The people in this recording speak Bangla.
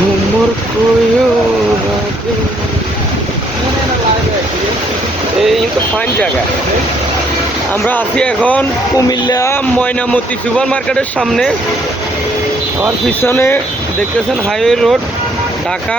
মোর এই তো ফাইন জায়গা। আমরা আছি এখন কুমিল্লা ময়নামতি সুপার মার্কেটের সামনে। আমার পিছনে দেখতেছেন হাইওয়ে রোড, ঢাকা।